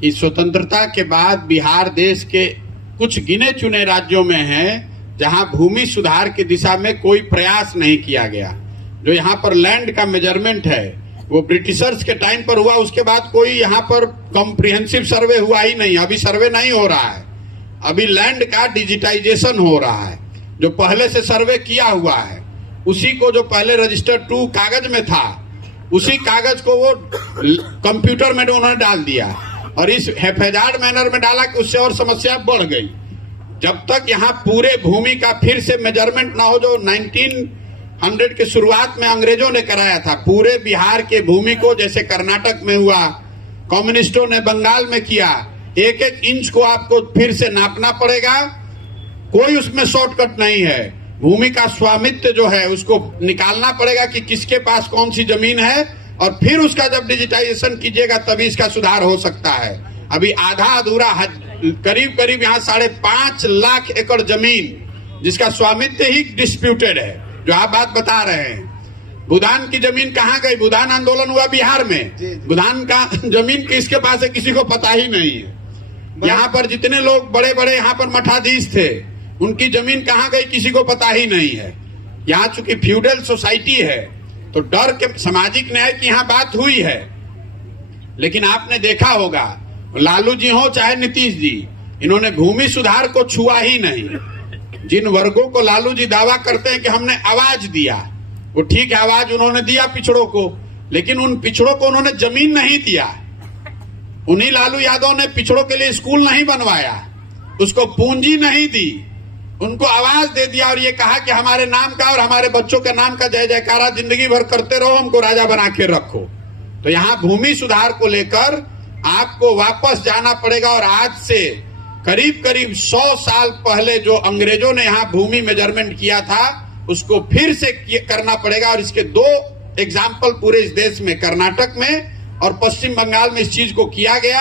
कि स्वतंत्रता के बाद बिहार देश के कुछ गिने चुने राज्यों में है जहां भूमि सुधार की दिशा में कोई प्रयास नहीं किया गया। जो यहाँ पर लैंड का मेजरमेंट है वो ब्रिटिशर्स के टाइम पर हुआ, उसके बाद कोई यहाँ पर कॉम्प्रिहेंसिव सर्वे हुआ ही नहीं। अभी सर्वे नहीं हो रहा है, अभी लैंड का डिजिटाइजेशन हो रहा है। जो पहले से सर्वे किया हुआ है उसी को, जो पहले रजिस्टर 2 कागज में था, उसी कागज को वो कंप्यूटर में उन्होंने डाल दिया और इस हेफेजार्ड मैनर में डाला कि उससे और समस्या बढ़ गई। जब तक यहाँ पूरे भूमि का फिर से मेजरमेंट ना हो, जो 1900 के शुरुआत में अंग्रेजों ने कराया था, पूरे बिहार के भूमि को, जैसे कर्नाटक में हुआ, कम्युनिस्टों ने बंगाल में किया, एक एक इंच को आपको फिर से नापना पड़ेगा। कोई उसमें शॉर्टकट नहीं है। भूमि का स्वामित्व जो है उसको निकालना पड़ेगा कि किसके पास कौन सी जमीन है, और फिर उसका जब डिजिटाइजेशन कीजिएगा तभी इसका सुधार हो सकता है। अभी आधा अधूरा करीब करीब यहाँ 5.5 लाख एकड़ जमीन जिसका स्वामित्व ही डिस्प्यूटेड है, जो आप बात बता रहे हैं। भूदान की जमीन कहाँ गई? भूदान आंदोलन हुआ बिहार में, भूदान का जमीन किसके पास है किसी को पता ही नहीं है। यहाँ पर जितने लोग बड़े बड़े यहाँ पर मठाधीश थे, उनकी जमीन कहाँ गई किसी को पता ही नहीं है। यहाँ चूंकि फ्यूडल सोसाइटी है तो डर के सामाजिक न्याय की यहाँ बात हुई है, लेकिन आपने देखा होगा लालू जी हो चाहे नीतीश जी, इन्होंने भूमि सुधार को छुआ ही नहीं। जिन वर्गों को लालू जी दावा करते हैं कि हमने आवाज दिया, वो ठीक है, आवाज उन्होंने दिया पिछड़ों को, लेकिन उन पिछड़ों को उन्होंने जमीन नहीं दिया। उन्हीं लालू यादव ने पिछड़ों के लिए स्कूल नहीं बनवाया, उसको पूंजी नहीं दी, उनको आवाज दे दिया और ये कहा कि हमारे नाम का और हमारे बच्चों के नाम का जय जयकारा जिंदगी भर करते रहो, हमको राजा बना के रखो। तो यहाँ भूमि सुधार को लेकर आपको वापस जाना पड़ेगा और आज से करीब करीब 100 साल पहले जो अंग्रेजों ने यहाँ भूमि मेजरमेंट किया था उसको फिर से करना पड़ेगा। और इसके 2 एग्जाम्पल पूरे इस देश में, कर्नाटक में और पश्चिम बंगाल में इस चीज को किया गया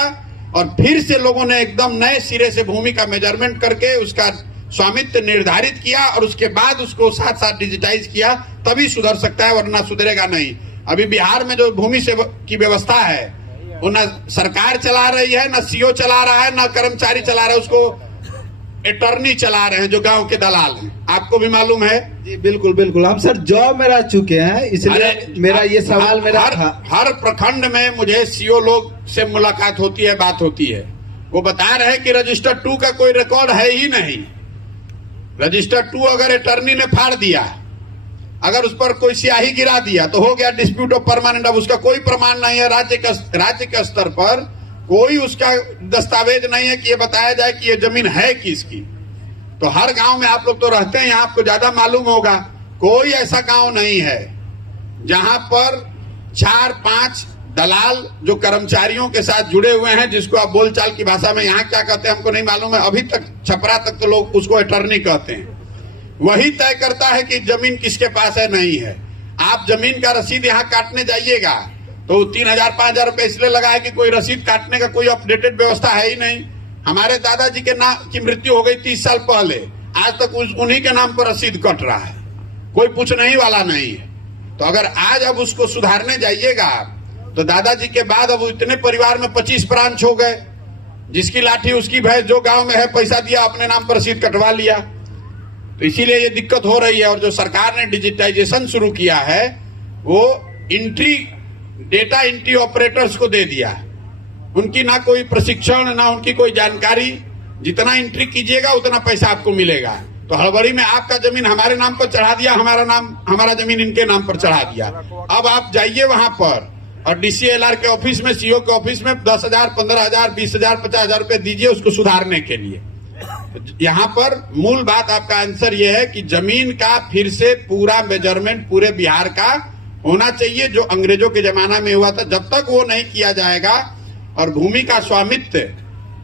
और फिर से लोगों ने एकदम नए सिरे से भूमि का मेजरमेंट करके उसका स्वामित्व निर्धारित किया और उसके बाद उसको साथ साथ डिजिटाइज किया, तभी सुधर सकता है, वरना सुधरेगा नहीं। अभी बिहार में जो भूमि से की व्यवस्था है वो न सरकार चला रही है, न सीओ चला रहा है, न कर्मचारी चला रहा है, उसको अटॉर्नी चला रहे हैं जो गांव के दलाल हैं। आपको भी मालूम है? जी बिल्कुल बिल्कुल। हम सर जॉब में रह चुके हैं, इसलिए मेरा ये सवाल मेरा हर प्रखंड में मुझे सीओ लोग से मुलाकात होती है, बात होती है। वो बता रहे हैं कि रजिस्टर 2 का कोई रिकॉर्ड है ही नहीं। रजिस्टर 2 अगर अटॉर्नी ने फाड़ दिया, अगर उस पर कोई स्याही गिरा दिया तो हो गया डिस्प्यूट ऑफ परमानेंट। अब उसका कोई प्रमाण नहीं है, राज्य के स्तर पर कोई उसका दस्तावेज नहीं है कि ये बताया जाए कि ये जमीन है किसकी। तो हर गांव में आप लोग तो रहते हैं, यहाँ आपको ज्यादा मालूम होगा, कोई ऐसा गांव नहीं है जहां पर 4-5 दलाल जो कर्मचारियों के साथ जुड़े हुए हैं, जिसको आप बोलचाल की भाषा में यहाँ क्या कहते हैं हमको नहीं मालूम है, अभी तक छपरा तक तो लोग उसको अटॉर्नी कहते हैं। वही तय करता है कि जमीन किसके पास है नहीं है। आप जमीन का रसीद यहाँ काटने जाइएगा तो 3000-5000 रुपए इसलिए लगा है कि कोई रसीद काटने का कोई अपडेटेड व्यवस्था है ही नहीं। हमारे दादाजी के नाम की मृत्यु हो गई 30 साल पहले, आज तक उन्हीं के नाम पर रसीद कट रहा है, कोई पूछने ही वाला नहीं है। तो अगर आज अब उसको सुधारने जाइएगा तो दादाजी के बाद अब इतने परिवार में 25 ब्रांच हो गए, जिसकी लाठी उसकी भैंस, जो गांव में है पैसा दिया अपने नाम पर रसीद कटवा लिया। तो इसीलिए ये दिक्कत हो रही है। और जो सरकार ने डिजिटाइजेशन शुरू किया है वो डेटा एंट्री ऑपरेटर्स को दे दिया, उनकी ना कोई प्रशिक्षण ना उनकी कोई जानकारी, जितना एंट्री कीजिएगा उतना पैसा आपको मिलेगा। तो हड़बड़ी में आपका जमीन हमारे नाम पर चढ़ा दिया, हमारा जमीन इनके नाम पर चढ़ा दिया। अब आप जाइए वहां पर और DCLR के ऑफिस में, सीओ के ऑफिस में 10,000, 15,000, 20,000, 50,000 रुपए दीजिए उसको सुधारने के लिए। यहाँ पर मूल बात आपका आंसर ये है कि जमीन का फिर से पूरा मेजरमेंट पूरे बिहार का होना चाहिए, जो अंग्रेजों के जमाना में हुआ था। जब तक वो नहीं किया जाएगा और भूमि का स्वामित्व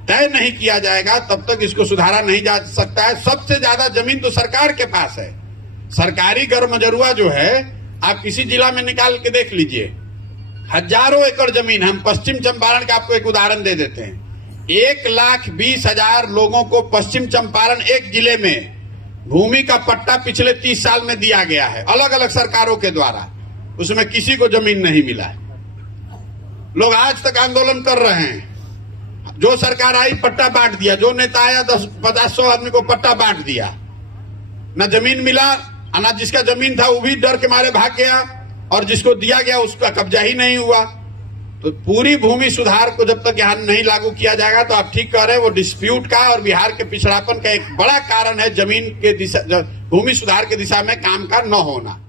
तय नहीं किया जाएगा तब तक इसको सुधारा नहीं जा सकता है। सबसे ज्यादा जमीन तो सरकार के पास है। सरकारी गर्मजरुआ जो है, आप किसी जिला में निकाल के देख लीजिए, हजारों एकड़ जमीन। हम पश्चिम चंपारण का आपको एक उदाहरण दे देते हैं। 1,20,000 लोगों को पश्चिम चंपारण एक जिले में भूमि का पट्टा पिछले 30 साल में दिया गया है, अलग अलग सरकारों के द्वारा। उसमें किसी को जमीन नहीं मिला है। लोग आज तक आंदोलन कर रहे हैं। जो सरकार आई पट्टा बांट दिया, जो नेता आया 10-50-100 आदमी को पट्टा बांट दिया, ना जमीन मिला, ना जिसका जमीन था वो भी डर के मारे भाग गया, और जिसको दिया गया उसका कब्जा ही नहीं हुआ। तो पूरी भूमि सुधार को जब तक यहाँ नहीं लागू किया जाएगा, तो आप ठीक कह रहे हैं, वो डिस्प्यूट का और बिहार के पिछड़ापन का एक बड़ा कारण है जमीन के दिशा, भूमि सुधार की दिशा में काम का न होना।